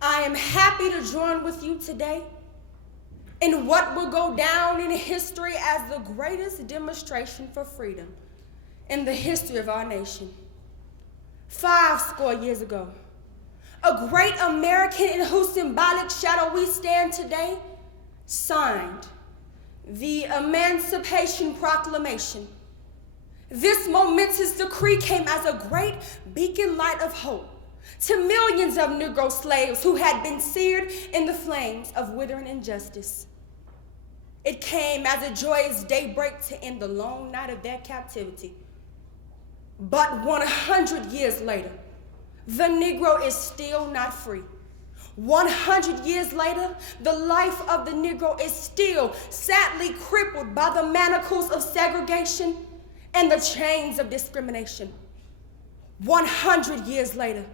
I am happy to join with you today in what will go down in history as the greatest demonstration for freedom in the history of our nation. 50 years ago, a great American in whose symbolic shadow we stand today signed the Emancipation Proclamation. This momentous decree came as a great beacon light of hope to millions of Negro slaves who had been seared in the flames of withering injustice. It came as a joyous daybreak to end the long night of their captivity. But 100 years later, the Negro is still not free. 100 years later, the life of the Negro is still sadly crippled by the manacles of segregation and the chains of discrimination. 100 years later,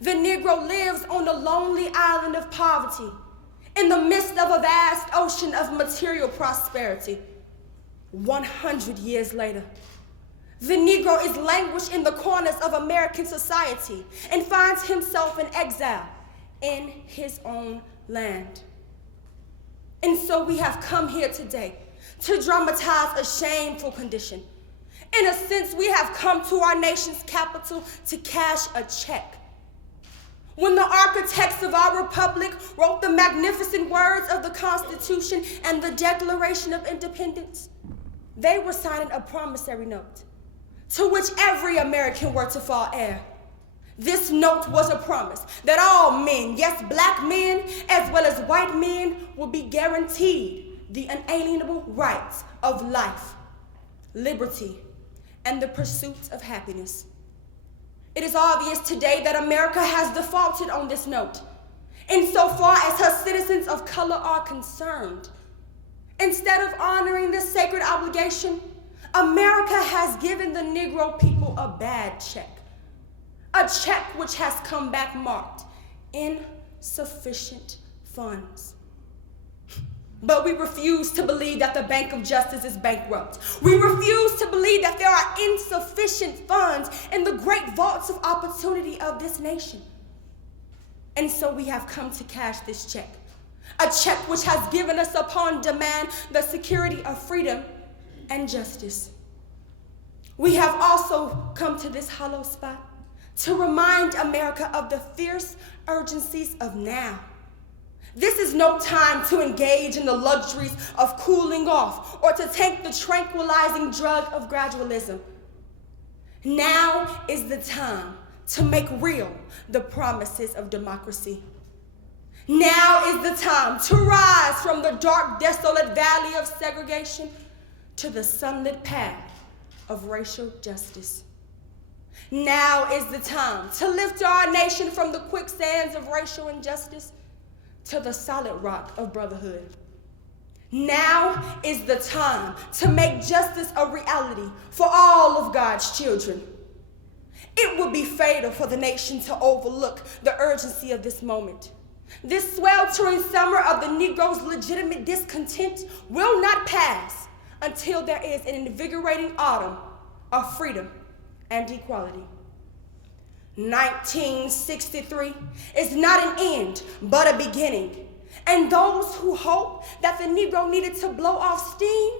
the Negro lives on the lonely island of poverty in the midst of a vast ocean of material prosperity. 100 years later, the Negro is languished in the corners of American society and finds himself in exile in his own land. And so we have come here today to dramatize a shameful condition. In a sense, we have come to our nation's capital to cash a check. When the architects of our republic wrote the magnificent words of the Constitution and the Declaration of Independence, they were signing a promissory note to which every American were to fall heir. This note was a promise that all men, yes, black men as well as white men, would be guaranteed the unalienable rights of life, liberty, and the pursuit of happiness. It is obvious today that America has defaulted on this note, insofar as her citizens of color are concerned. Instead of honoring this sacred obligation, America has given the Negro people a bad check, a check which has come back marked insufficient funds. But we refuse to believe that the Bank of Justice is bankrupt. We refuse to believe that there are insufficient funds in the great vaults of opportunity of this nation. And so we have come to cash this check, a check which has given us upon demand the security of freedom and justice. We have also come to this hollow spot to remind America of the fierce urgencies of now. This is no time to engage in the luxuries of cooling off or to take the tranquilizing drug of gradualism. Now is the time to make real the promises of democracy. Now is the time to rise from the dark, desolate valley of segregation to the sunlit path of racial justice. Now is the time to lift our nation from the quicksands of racial injustice to the solid rock of brotherhood. Now is the time to make justice a reality for all of God's children. It would be fatal for the nation to overlook the urgency of this moment. This sweltering summer of the Negro's legitimate discontent will not pass until there is an invigorating autumn of freedom and equality. 1963 is not an end, but a beginning. And those who hope that the Negro needed to blow off steam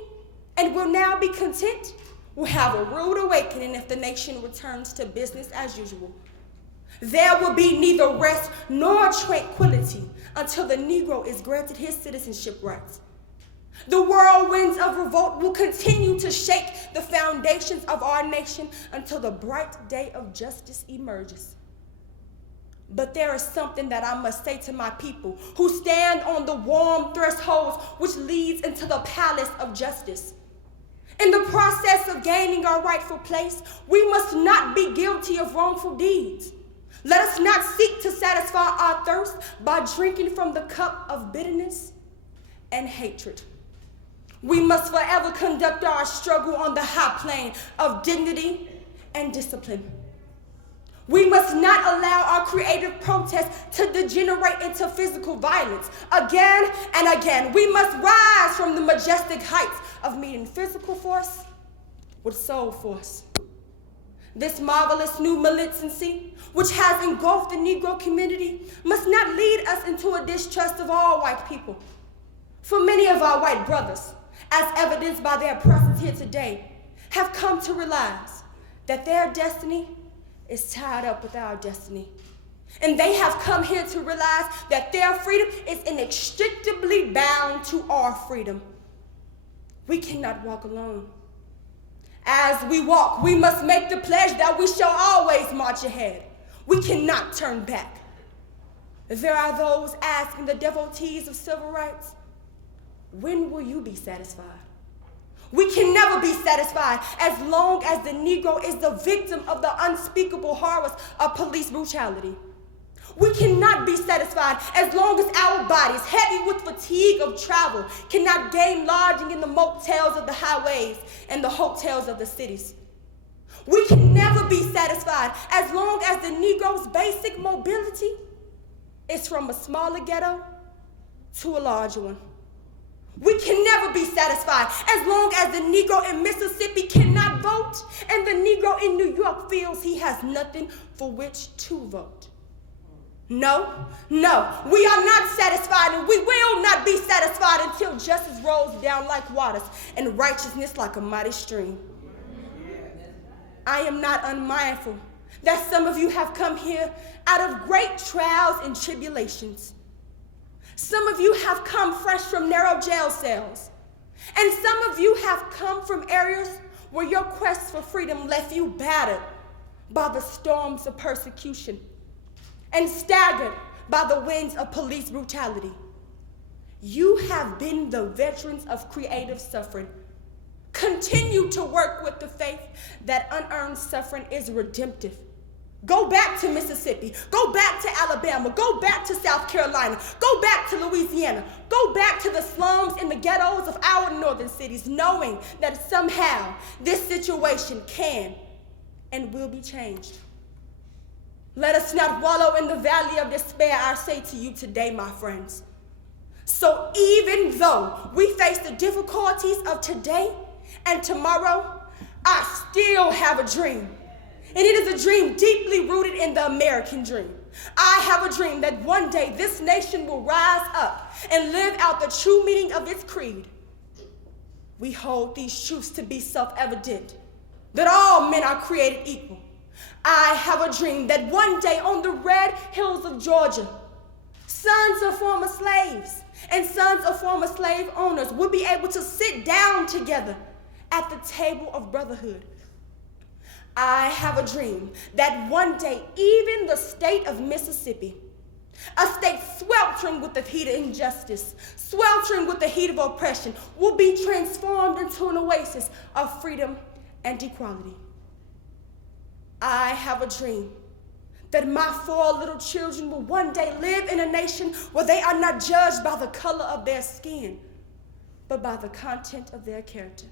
and will now be content will have a rude awakening if the nation returns to business as usual. There will be neither rest nor tranquility until the Negro is granted his citizenship rights. The whirlwinds of revolt will continue to shake the foundations of our nation until the bright day of justice emerges. But there is something that I must say to my people who stand on the warm thresholds which leads into the palace of justice. In the process of gaining our rightful place, we must not be guilty of wrongful deeds. Let us not seek to satisfy our thirst by drinking from the cup of bitterness and hatred. We must forever conduct our struggle on the high plane of dignity and discipline. We must not allow our creative protest to degenerate into physical violence. Again and again, we must rise from the majestic heights of meeting physical force with soul force. This marvelous new militancy, which has engulfed the Negro community, must not lead us into a distrust of all white people. For many of our white brothers, as evidenced by their presence here today, have come to realize that their destiny is tied up with our destiny. And they have come here to realize that their freedom is inextricably bound to our freedom. We cannot walk alone. As we walk, we must make the pledge that we shall always march ahead. We cannot turn back. There are those asking the devotees of civil rights, when will you be satisfied? We can never be satisfied as long as the Negro is the victim of the unspeakable horrors of police brutality. We cannot be satisfied as long as our bodies, heavy with fatigue of travel, cannot gain lodging in the motels of the highways and the hotels of the cities. We can never be satisfied as long as the Negro's basic mobility is from a smaller ghetto to a larger one. We can never be satisfied as long as the Negro in Mississippi cannot vote and the Negro in New York feels he has nothing for which to vote. No, we are not satisfied, and we will not be satisfied until justice rolls down like waters and righteousness like a mighty stream. I am not unmindful that some of you have come here out of great trials and tribulations. Some of you have come fresh from narrow jail cells, and some of you have come from areas where your quest for freedom left you battered by the storms of persecution and staggered by the winds of police brutality. You have been the veterans of creative suffering. Continue to work with the faith that unearned suffering is redemptive. Go back to Mississippi, go back to Alabama, go back to South Carolina, go back to Louisiana, go back to the slums and the ghettos of our northern cities, knowing that somehow this situation can and will be changed. Let us not wallow in the valley of despair, I say to you today, my friends. So even though we face the difficulties of today and tomorrow, I still have a dream. And it is a dream deeply rooted in the American dream. I have a dream that one day this nation will rise up and live out the true meaning of its creed. We hold these truths to be self-evident, that all men are created equal. I have a dream that one day on the red hills of Georgia, sons of former slaves and sons of former slave owners will be able to sit down together at the table of brotherhood. I have a dream that one day even the state of Mississippi, a state sweltering with the heat of injustice, sweltering with the heat of oppression, will be transformed into an oasis of freedom and equality. I have a dream that my 4 little children will one day live in a nation where they are not judged by the color of their skin, but by the content of their character.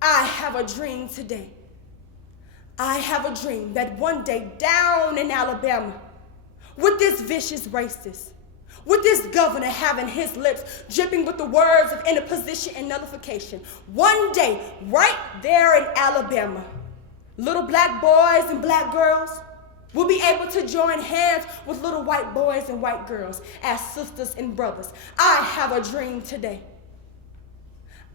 I have a dream today. I have a dream that one day down in Alabama, with this vicious racist, with this governor having his lips dripping with the words of interposition and nullification, one day right there in Alabama, little black boys and black girls will be able to join hands with little white boys and white girls as sisters and brothers. I have a dream today.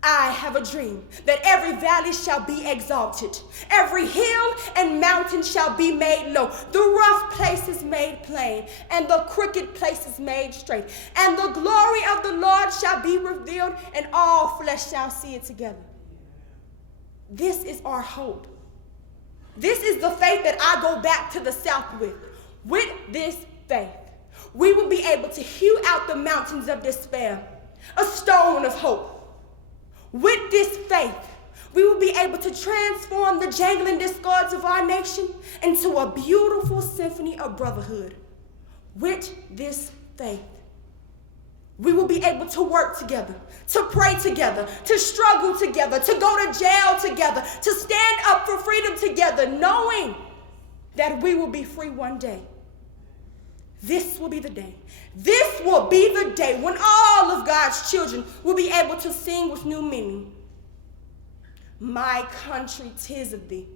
I have a dream that every valley shall be exalted, every hill and mountain shall be made low, the rough places made plain, and the crooked places made straight, and the glory of the Lord shall be revealed, and all flesh shall see it together. This is our hope. This is the faith that I go back to the South with. With this faith, we will be able to hew out the mountains of despair, a stone of hope. With this faith, we will be able to transform the jangling discords of our nation into a beautiful symphony of brotherhood. With this faith, we will be able to work together, to pray together, to struggle together, to go to jail together, to stand up for freedom together, knowing that we will be free one day. This will be the day. This will be the day when all of God's children will be able to sing with new meaning. My country, 'tis of thee,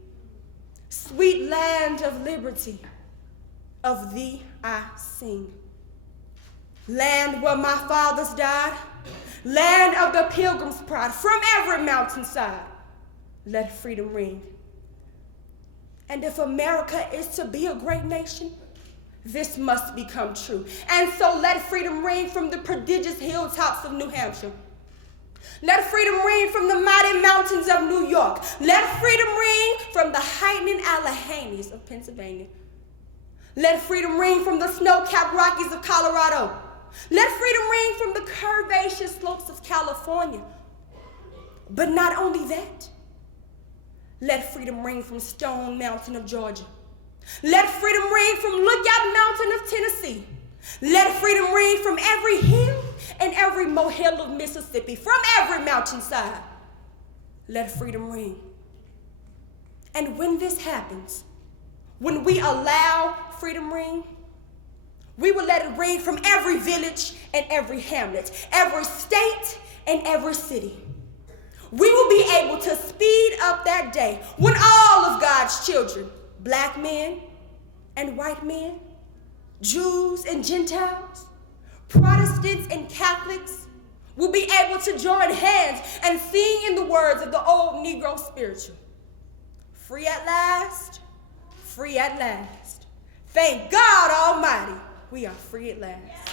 sweet land of liberty, of thee I sing. Land where my fathers died, land of the pilgrim's pride, from every mountainside, let freedom ring. And if America is to be a great nation, this must become true. And so let freedom ring from the prodigious hilltops of New Hampshire. Let freedom ring from the mighty mountains of New York. Let freedom ring from the heightening Alleghenies of Pennsylvania. Let freedom ring from the snow-capped Rockies of Colorado. Let freedom ring from the curvaceous slopes of California. But not only that, let freedom ring from Stone Mountain of Georgia. Let freedom ring from Lookout Mountain of Tennessee. Let freedom ring from every hill and every molehill of Mississippi, from every mountainside. Let freedom ring. And when this happens, when we allow freedom ring, we will let it ring from every village and every hamlet, every state and every city. We will be able to speed up that day when all of God's children, black men and white men, Jews and Gentiles, Protestants and Catholics, will be able to join hands and sing in the words of the old Negro spiritual. Free at last, free at last. Thank God Almighty, we are free at last.